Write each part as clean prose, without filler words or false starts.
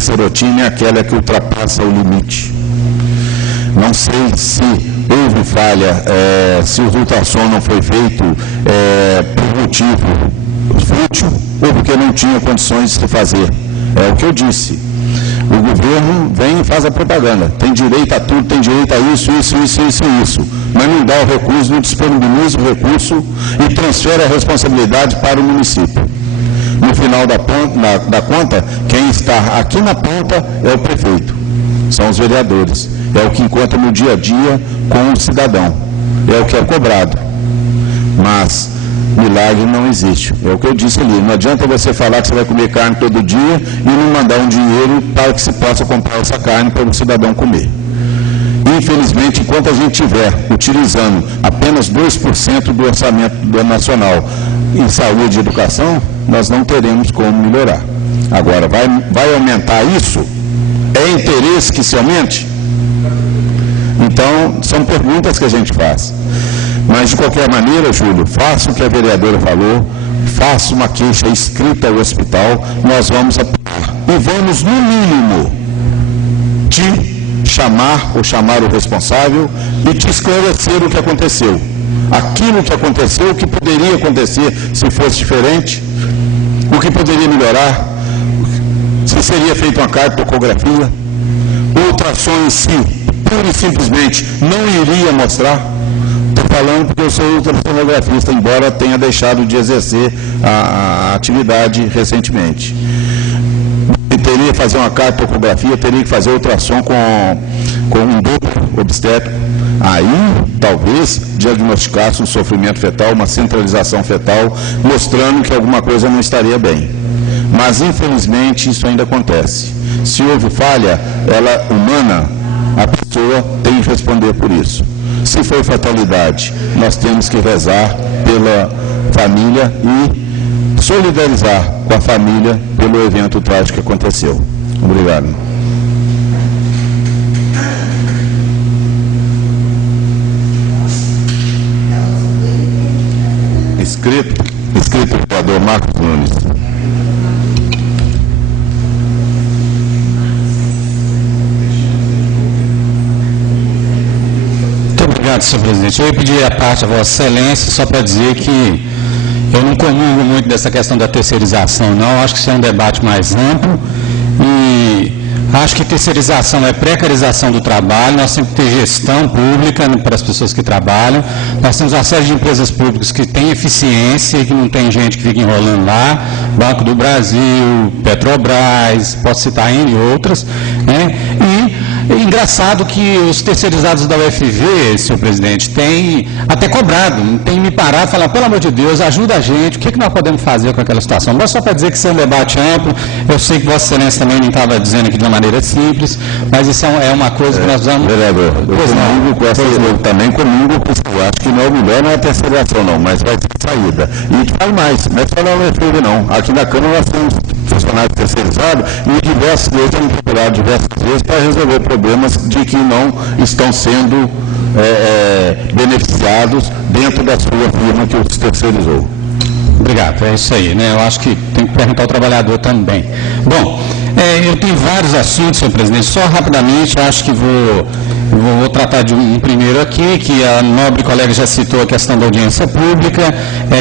de serotina é aquela que ultrapassa o limite. Não sei se houve falha, se o ultrassom não foi feito por motivo fútil ou porque não tinha condições de se fazer. É o que eu disse. O governo vem e faz a propaganda. Tem direito a tudo, tem direito a isso, mas não dá o recurso, não disponibiliza o recurso e transfere a responsabilidade para o município. No final da conta, quem está aqui na ponta é o prefeito, são os vereadores. É o que encontra no dia a dia com o cidadão. É o que é cobrado. Mas milagre não existe. É o que eu disse ali. Não adianta você falar que você vai comer carne todo dia e não mandar um dinheiro para que se possa comprar essa carne para o cidadão comer. Infelizmente, enquanto a gente estiver utilizando apenas 2% do orçamento nacional em saúde e educação, nós não teremos como melhorar. Agora, vai aumentar isso? É interesse que se aumente? Então, são perguntas que a gente faz. Mas, de qualquer maneira, Júlio, faça o que a vereadora falou, faça uma queixa escrita ao hospital, nós vamos apoiar. E vamos, no mínimo, te chamar ou chamar o responsável e te esclarecer o que aconteceu. Aquilo que aconteceu, o que poderia acontecer se fosse diferente, o que poderia melhorar, se seria feita uma cartografia, ultrassom em si, pura e simplesmente, não iria mostrar. Estou falando porque eu sou ultrassonografista, embora tenha deixado de exercer a atividade recentemente. Teria que fazer uma cartografia, teria que fazer ultrassom com um duplo obstétrico. Aí, talvez, diagnosticasse um sofrimento fetal, uma centralização fetal, mostrando que alguma coisa não estaria bem. Mas, infelizmente, isso ainda acontece. Se houve falha, ela humana, a pessoa tem que responder por isso. Se foi fatalidade, nós temos que rezar pela família e solidarizar com a família pelo evento trágico que aconteceu. Obrigado. Escrito, vereador Marcos Nunes. Muito obrigado, senhor presidente. Eu ia pedir a parte da Vossa Excelência só para dizer que eu não comungo muito dessa questão da terceirização, não. Acho que isso é um debate mais amplo e acho que terceirização é precarização do trabalho. Nós temos que ter gestão pública para as pessoas que trabalham. Nós temos uma série de empresas públicas que têm eficiência e que não tem gente que fica enrolando lá. Banco do Brasil, Petrobras, posso citar N outras, né? E é engraçado que os terceirizados da UFV, senhor presidente, têm até cobrado, tem me parar e falar, pelo amor de Deus, ajuda a gente, o que nós podemos fazer com aquela situação? Mas só para dizer que isso é um debate amplo, eu sei que Vossa Excelência também não estava dizendo aqui de uma maneira simples, mas isso é uma coisa que nós vamos... Vereador, eu também comigo, eu acho que não é o melhor, não é a terceirização não, mas vai ter saída. E te falo mais, não é só na UFV não, aqui na Câmara nós temos funcionários terceirizados e diversas vezes temos procurado diversas vezes para resolver problemas de que não estão sendo beneficiados dentro da sua firma que os terceirizou. Obrigado, é isso aí, né? Eu acho que tem que perguntar ao trabalhador também. Bom, eu tenho vários assuntos, senhor presidente, só rapidamente, acho que vou tratar de um primeiro aqui, que a nobre colega já citou a questão da audiência pública,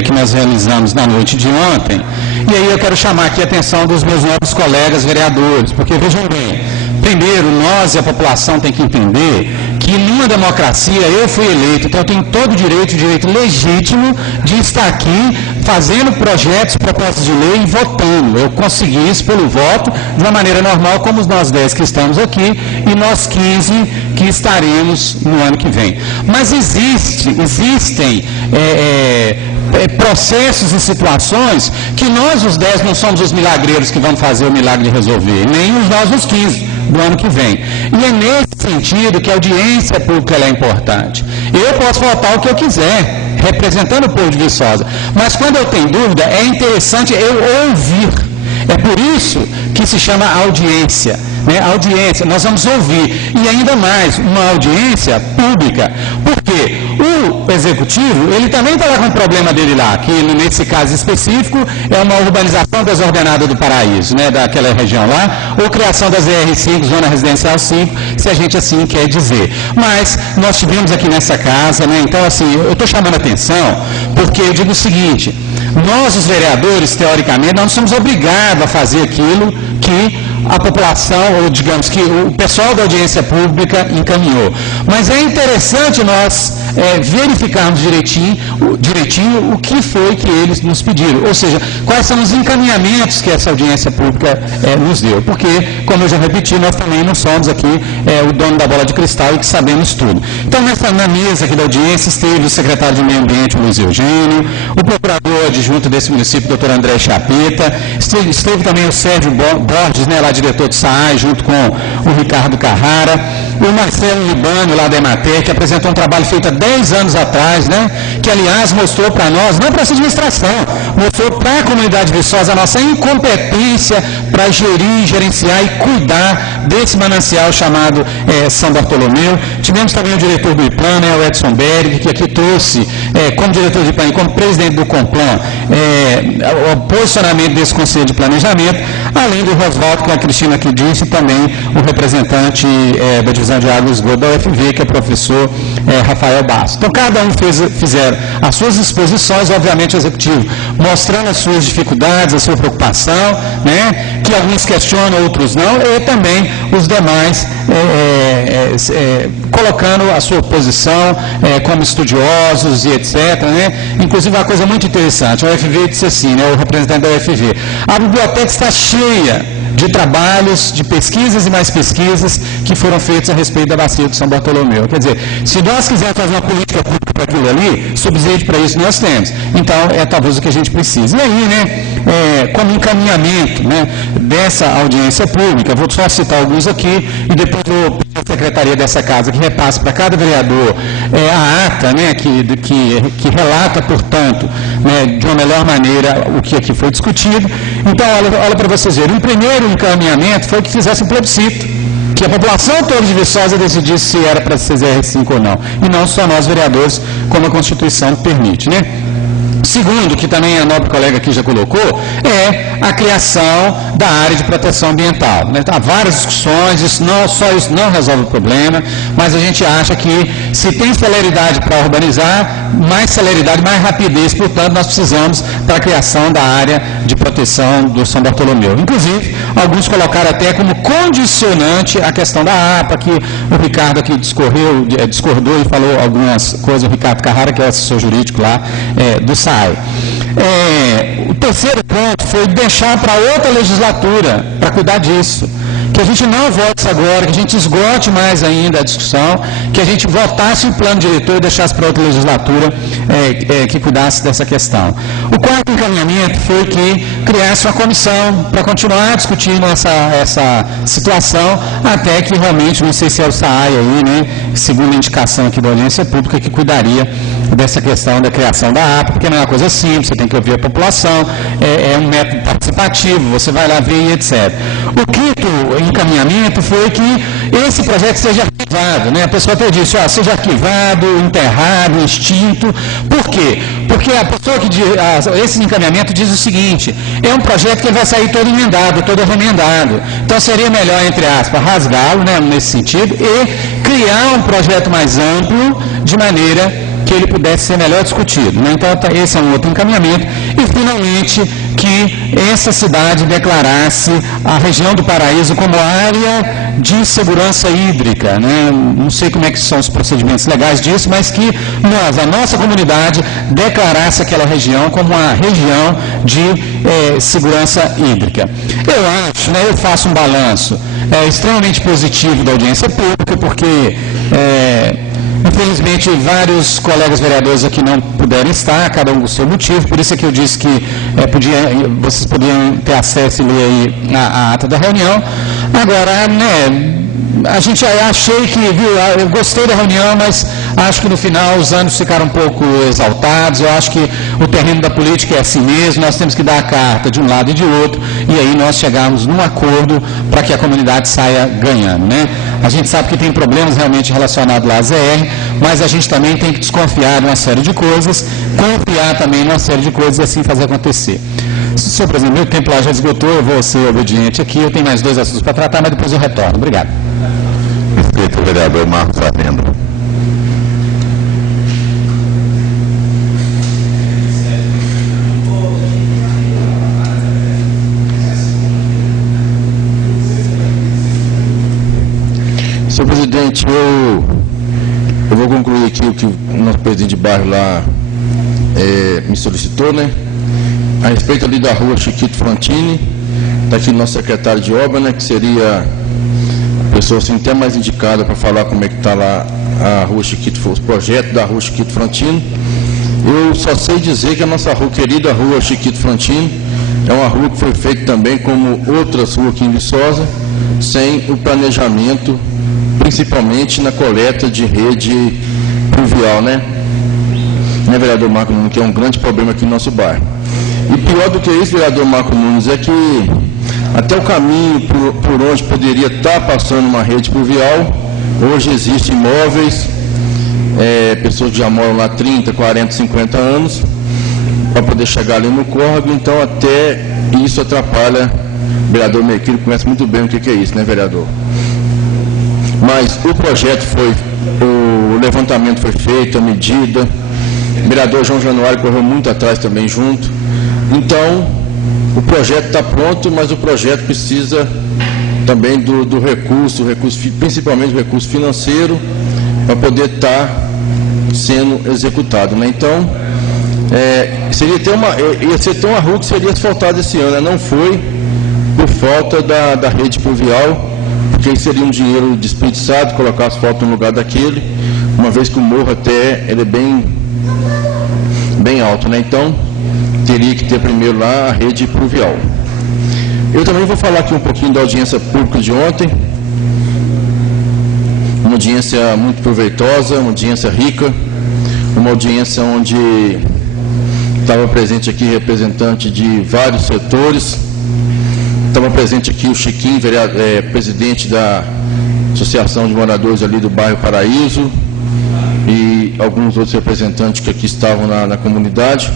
que nós realizamos na noite de ontem, e aí eu quero chamar aqui a atenção dos meus nobres colegas vereadores, porque vejam bem, primeiro, nós e a população tem que entender que numa democracia eu fui eleito, então eu tenho todo o direito legítimo de estar aqui fazendo projetos, propostas de lei e votando. Eu consegui isso pelo voto de uma maneira normal, como nós 10 que estamos aqui e nós 15 que estaremos no ano que vem. Mas existem processos e situações que nós, os 10, não somos os milagreiros que vamos fazer o milagre resolver, nem nós, os 15 do ano que vem. E é nesse sentido que a audiência pública é importante. Eu posso votar o que eu quiser, representando o povo de Viçosa, mas quando eu tenho dúvida, é interessante eu ouvir. É por isso que se chama audiência. Audiência, nós vamos ouvir. E ainda mais, uma audiência pública. Por Porque o executivo, ele também está lá com o problema dele lá, que nesse caso específico é uma urbanização desordenada do Paraíso, né, daquela região lá, ou criação das ZR5, Zona Residencial 5, se a gente assim quer dizer. Mas nós tivemos aqui nessa casa, né, então assim, eu estou chamando a atenção porque eu digo o seguinte, nós os vereadores, teoricamente, nós não somos obrigados a fazer aquilo que a população, ou digamos que o pessoal da audiência pública encaminhou. Mas é interessante nós verificarmos direitinho o que foi que eles nos pediram, ou seja, quais são os encaminhamentos que essa audiência pública nos deu, porque, como eu já repeti, nós também não somos aqui o dono da bola de cristal e que sabemos tudo. Então, na mesa aqui da audiência esteve o secretário de Meio Ambiente, Luiz Eugênio, o procurador adjunto desse município, doutor André Chapeta, esteve também o Sérgio Borges, né, lá diretor do SAAI, junto com o Ricardo Carrara, o Marcelo Libânio, lá da Emater, que apresentou um trabalho feito há 10 anos atrás, né, que, aliás, mostrou para nós, não para essa administração, mostrou para a comunidade Viçosa a nossa incompetência para gerenciar e cuidar desse manancial chamado São Bartolomeu. Tivemos também o diretor do IPLAN, né, o Edson Berg, que aqui trouxe, como diretor do IPLAN e como presidente do COMPLAN, o posicionamento desse Conselho de Planejamento, além do Rosvaldo, que a Cristina aqui disse, e também o representante da Divisão de Água e Esgoto da UFV, que é o professor Rafael Bastos. Então, cada um fizeram as suas exposições, obviamente, o executivo, mostrando as suas dificuldades, a sua preocupação, né, que alguns questionam, outros não, e também os demais colocando a sua posição como estudiosos e etc. Né? Inclusive, uma coisa muito interessante, a UFV disse assim, né, o representante da UFV, a biblioteca está cheia de trabalhos, de pesquisas e mais pesquisas que foram feitas a respeito da bacia do São Bartolomeu. Quer dizer, se nós quisermos fazer uma política pública para aquilo ali, subsídio para isso nós temos. Então, é talvez o que a gente precisa. E aí, né, como encaminhamento, né, dessa audiência pública, vou só citar alguns aqui e depois vou pedir à secretaria dessa casa que repasse para cada vereador a ata, né, que relata, portanto, né, de uma melhor maneira o que aqui foi discutido. Então, olha para vocês verem. O primeiro encaminhamento foi que fizesse um plebiscito, que a população toda de Viçosa decidisse se era para ser ZR5 ou não, e não só nós vereadores, como a Constituição permite, né? Segundo, que também a nobre colega aqui já colocou, é a criação da área de proteção ambiental. Né? Há várias discussões, isso não resolve o problema, mas a gente acha que se tem celeridade para urbanizar, mais celeridade, mais rapidez, portanto, nós precisamos para a criação da área de proteção do São Bartolomeu. Inclusive, alguns colocaram até como condicionante a questão da APA, que o Ricardo aqui discordou e falou algumas coisas, o Ricardo Carrara, que é o assessor jurídico lá do SAAI. O terceiro ponto foi deixar para outra legislatura para cuidar disso. Que a gente não vote agora, que a gente esgote mais ainda a discussão, que a gente votasse o plano diretor e deixasse para outra legislatura que cuidasse dessa questão. O quarto encaminhamento foi que criasse uma comissão para continuar discutindo essa situação, até que realmente, não sei se é o SAAI aí, né, segundo a indicação aqui da audiência pública, que cuidaria dessa questão da criação da APA, porque não é uma coisa simples, você tem que ouvir a população, é um método participativo, você vai lá ver e etc. O quinto encaminhamento foi que esse projeto seja arquivado, né? A pessoa até disse, seja arquivado, enterrado, extinto. Por quê? Porque a pessoa que diz, esse encaminhamento diz o seguinte, é um projeto que vai sair todo emendado, todo remendado. Então seria melhor, entre aspas, rasgá-lo, né, nesse sentido, e criar um projeto mais amplo, de maneira que ele pudesse ser melhor discutido. Né? Então, esse é um outro encaminhamento. E, finalmente, que essa cidade declarasse a região do Paraíso como área de segurança hídrica. Né? Não sei como é que são os procedimentos legais disso, mas que a nossa comunidade, declarasse aquela região como uma região de segurança hídrica. Eu acho, né, eu faço um balanço extremamente positivo da audiência pública, porque infelizmente, vários colegas vereadores aqui não puderam estar, cada um com o seu motivo, por isso é que eu disse que vocês podiam ter acesso e ler aí a ata da reunião. Agora, né, a gente achei que, viu, eu gostei da reunião, mas acho que no final os ânimos ficaram um pouco exaltados. Eu acho que o terreno da política é assim mesmo, nós temos que dar a carta de um lado e de outro, e aí nós chegarmos num acordo para que a comunidade saia ganhando, né? A gente sabe que tem problemas realmente relacionados lá à ZR, mas a gente também tem que desconfiar de uma série de coisas, confiar também numa série de coisas e assim fazer acontecer. Senhor presidente, meu tempo lá já esgotou, eu vou ser obediente aqui, eu tenho mais 2 assuntos para tratar, mas depois eu retorno. Obrigado. Respeito, vereador Marcos Ardendo. Senhor presidente, eu vou concluir aqui o que o nosso presidente de bairro lá me solicitou, né? A respeito ali da rua Chiquito Frontini, está aqui nosso secretário de obra, né? Que seria a pessoa assim, até mais indicada para falar como é que está lá a rua Chiquito, o projeto da rua Chiquito Frontini. Eu só sei dizer que a nossa rua, querida rua Chiquito Frontini, é uma rua que foi feita também como outras ruas aqui em Viçosa, sem o planejamento, principalmente na coleta de rede pluvial, né? Né, vereador Marco Nunes, que é um grande problema aqui no nosso bairro. E pior do que isso, vereador Marco Nunes, é que até o caminho por onde poderia estar passando uma rede pluvial, hoje existem imóveis, pessoas que já moram lá 30, 40, 50 anos, para poder chegar ali no córrego, então até isso atrapalha. O vereador Mequilo conhece muito bem o que é isso, né, vereador? Mas o projeto o levantamento foi feito, a medida, o vereador João Januário correu muito atrás também junto. Então, o projeto está pronto, mas o projeto precisa também do recurso, principalmente do recurso financeiro, para poder estar sendo executado, né? Então, ia ser tão uma rua que seria asfaltada esse ano, né? Não foi por falta da rede pluvial, porque seria um dinheiro desperdiçado colocar asfalto no lugar daquele, uma vez que o morro até ele é bem alto, né? Então, teria que ter primeiro lá a rede pluvial. Eu também vou falar aqui um pouquinho da audiência pública de ontem, uma audiência muito proveitosa, uma audiência rica, uma audiência onde estava presente aqui representante de vários setores, estava presente aqui o Chiquinho, presidente da Associação de Moradores ali do bairro Paraíso, e alguns outros representantes que aqui estavam na comunidade,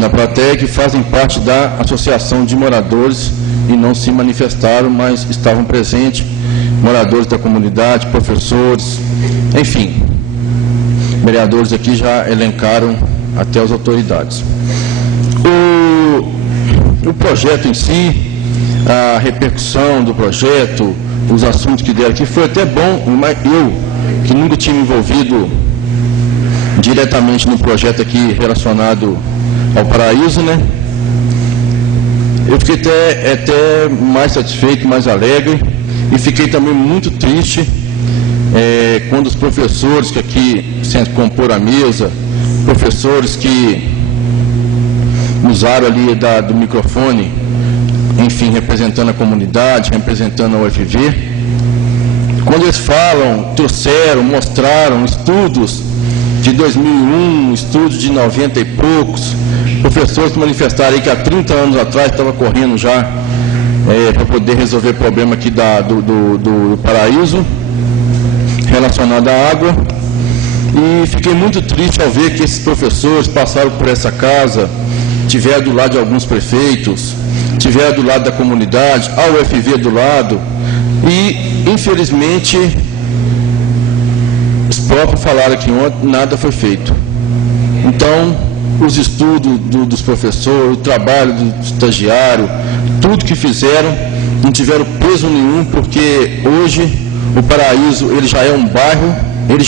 na plateia, que fazem parte da Associação de Moradores e não se manifestaram, mas estavam presentes, moradores da comunidade, professores, enfim, vereadores aqui já elencaram até as autoridades. O projeto em si, a repercussão do projeto, os assuntos que deram aqui, foi até bom, mas eu, que nunca tinha me envolvido diretamente no projeto aqui relacionado ao Paraíso, né? Eu fiquei até mais satisfeito, mais alegre, e fiquei também muito triste quando os professores que aqui compor a mesa, professores que usaram ali do microfone, enfim, representando a comunidade, representando a UFV, quando eles falam, trouxeram, mostraram estudos de 2001, estudos de 90 e poucos, professores que manifestaram aí que há 30 anos atrás estava correndo já para poder resolver o problema aqui do Paraíso, relacionado à água, e fiquei muito triste ao ver que esses professores passaram por essa casa, tiveram do lado de alguns prefeitos, tiveram do lado da comunidade, a UFV do lado, e infelizmente os próprios falaram aqui ontem, nada foi feito. Então, os estudos dos professores, o trabalho do estagiário, tudo que fizeram, não tiveram peso nenhum, porque hoje o Paraíso, ele já é um bairro, ele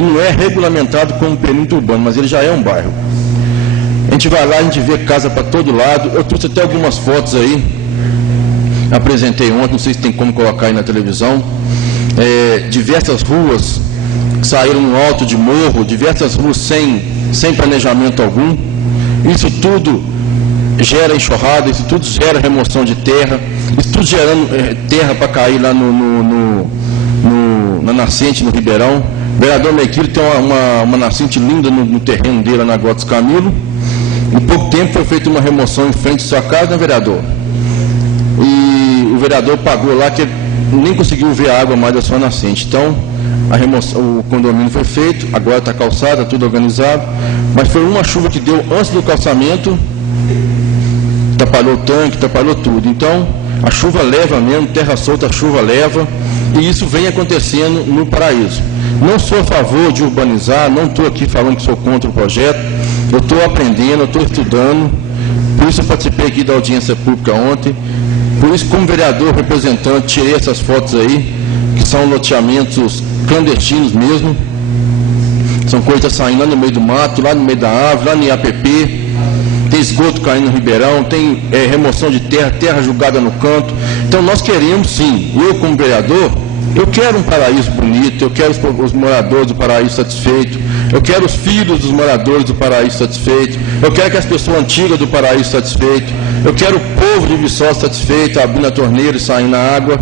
não é regulamentado como perímetro urbano, mas ele já é um bairro. A gente vai lá, a gente vê casa para todo lado. Eu trouxe até algumas fotos aí, apresentei ontem, não sei se tem como colocar aí na televisão, diversas ruas que saíram no alto de morro, diversas ruas sem planejamento algum. Isso tudo gera enxurrada, isso tudo gera remoção de terra, isso tudo gerando terra para cair lá na nascente, no Ribeirão. O vereador Mequilho tem uma nascente linda no terreno dele, lá na Gota dos Camilo. Em pouco tempo foi feita uma remoção em frente à sua casa, né, vereador? E o vereador pagou lá que nem conseguiu ver a água mais da sua nascente. Então, a remoção, o condomínio foi feito, agora está calçado, tudo organizado, mas foi uma chuva que deu antes do calçamento, atrapalhou o tanque, atrapalhou tudo. Então, a chuva leva mesmo, terra solta, a chuva leva, e isso vem acontecendo no Paraíso. Não sou a favor de urbanizar, não estou aqui falando que sou contra o projeto, eu estou aprendendo, eu estou estudando, por isso eu participei aqui da audiência pública ontem, por isso, como vereador representante, tirei essas fotos aí, que são loteamentos clandestinos mesmo, são coisas saindo lá no meio do mato, lá no meio da árvore, lá no IAPP, tem esgoto caindo no Ribeirão, tem remoção de terra, terra jogada no canto. Então nós queremos sim, eu como vereador, eu quero um Paraíso bonito, eu quero os moradores do Paraíso satisfeitos, eu quero os filhos dos moradores do Paraíso satisfeitos, eu quero que as pessoas antigas do Paraíso satisfeitos, eu quero o povo de Viçosa satisfeito, abrindo a torneira e saindo na água.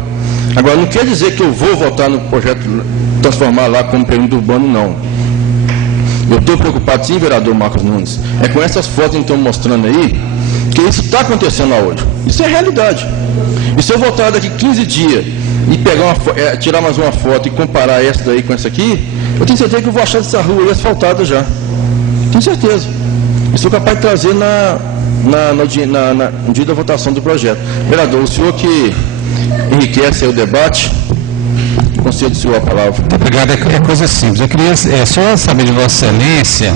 Agora, não quer dizer que eu vou votar no projeto, transformar lá como perímetro urbano, não. Eu estou preocupado sim, vereador Marcos Nunes, é com essas fotos que estão mostrando aí, que isso está acontecendo lá hoje. Isso é realidade. E se eu voltar daqui 15 dias e pegar tirar mais uma foto e comparar essa daí com essa aqui, eu tenho certeza que eu vou achar essa rua aí asfaltada já. Tenho certeza. E sou capaz de trazer no dia da votação do projeto. Vereador, o senhor que enriquece aí o debate, concedo o senhor a palavra. Muito obrigado. É coisa simples. Eu queria só saber de Vossa Excelência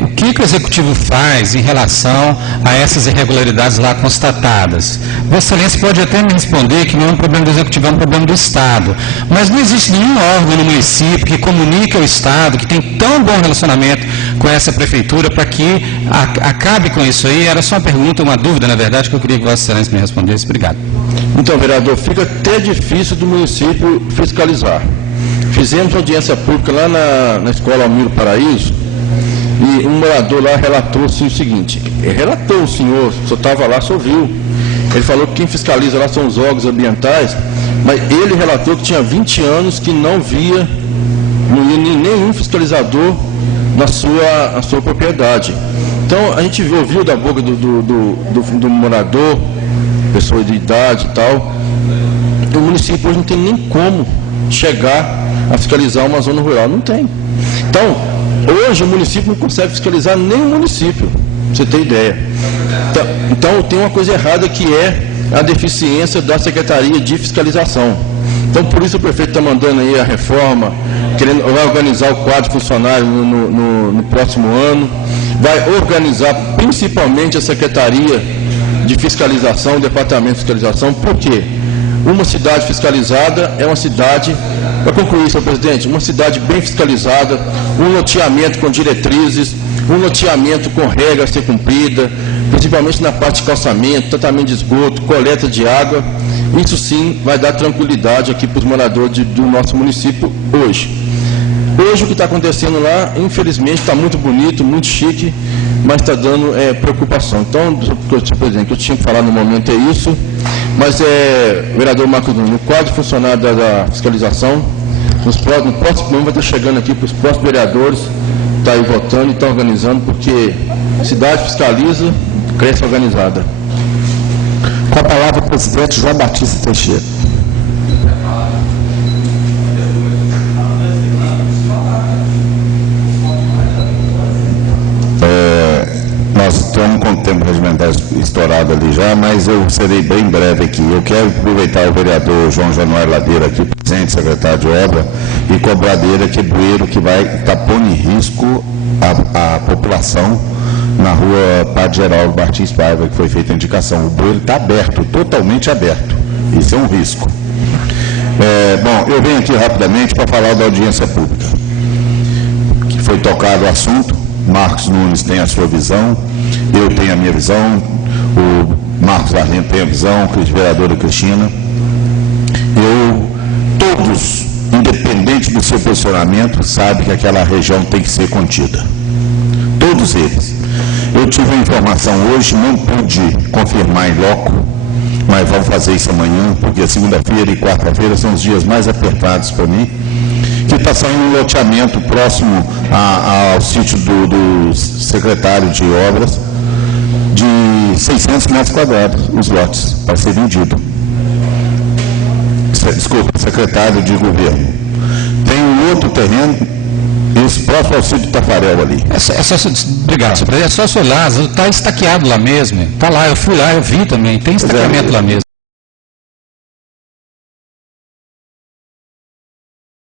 o que o Executivo faz em relação a essas irregularidades lá constatadas. Vossa Excelência pode até me responder que não é um problema do Executivo, é um problema do Estado. Mas não existe nenhum órgão no município que comunique ao Estado, que tem tão bom relacionamento com essa Prefeitura, para que acabe com isso aí. Era só uma pergunta, uma dúvida, na verdade, que eu queria que Vossa Excelência me respondesse. Obrigado. Então, vereador, fica até difícil do município fiscalizar. Fizemos audiência pública lá na Escola Almiro Paraíso, e um morador lá relatou-se o seguinte, relatou o senhor estava lá, só ouviu. Ele falou que quem fiscaliza lá são os órgãos ambientais, mas ele relatou que tinha 20 anos que não ia nenhum fiscalizador na sua propriedade. Então, a gente ouviu da boca do morador, pessoa de idade e tal, o município hoje não tem nem como chegar a fiscalizar uma zona rural, não tem. Então, hoje o município não consegue fiscalizar nem o município, pra você ter ideia. Então tem uma coisa errada que é a deficiência da Secretaria de Fiscalização. Então por isso o prefeito está mandando aí a reforma, vai organizar o quadro funcionário no próximo ano, vai organizar principalmente a Secretaria de Fiscalização, o Departamento de Fiscalização. Por quê? Uma cidade fiscalizada é uma cidade, para concluir, senhor presidente, uma cidade bem fiscalizada, um loteamento com diretrizes, um loteamento com regras a ser cumprida, principalmente na parte de calçamento, tratamento de esgoto, coleta de água. Isso sim vai dar tranquilidade aqui para os moradores do nosso município hoje. Hoje o que está acontecendo lá, infelizmente, está muito bonito, muito chique, mas está dando preocupação. Então, senhor presidente, o que eu tinha que falar no momento é isso, mas vereador Marcos Nunes, o quadro funcionário da fiscalização, no próximo ano vai estar chegando aqui para os próximos vereadores, está aí votando e está organizando, porque cidade fiscaliza, cresce organizada. Com a palavra o presidente João Batista Teixeira. Nós estamos com o tempo regimental estourado ali já, mas eu serei bem breve aqui. Eu quero aproveitar o vereador João Januário Ladeira aqui, presente, secretário de obra, e cobrar dele que bueiro que vai estar pondo em risco a população na rua Padre Geraldo Martins Paiva, que foi feita a indicação. O bueiro está aberto, totalmente aberto. Isso é um risco. Bom, eu venho aqui rapidamente para falar da audiência pública, que foi tocado o assunto. Marcos Nunes tem a sua visão, eu tenho a minha visão, o Marcos Arlindo tem a visão, a vereadora Cristina. Todos, independente do seu posicionamento, sabem que aquela região tem que ser contida. Todos eles. Eu tive a informação hoje, não pude confirmar em loco, mas vamos fazer isso amanhã, porque segunda-feira e quarta-feira são os dias mais apertados para mim, que está saindo um loteamento próximo ao sítio do secretário de obras, de 600 metros quadrados, os lotes, para ser vendido. Desculpa, secretário de governo. Tem um outro terreno, esse próximo ao sítio de Tafarel ali. Obrigado, senhor presidente. É só você olhar, está estaqueado lá mesmo. Está lá, eu fui lá, eu vi também, tem estaqueamento lá mesmo.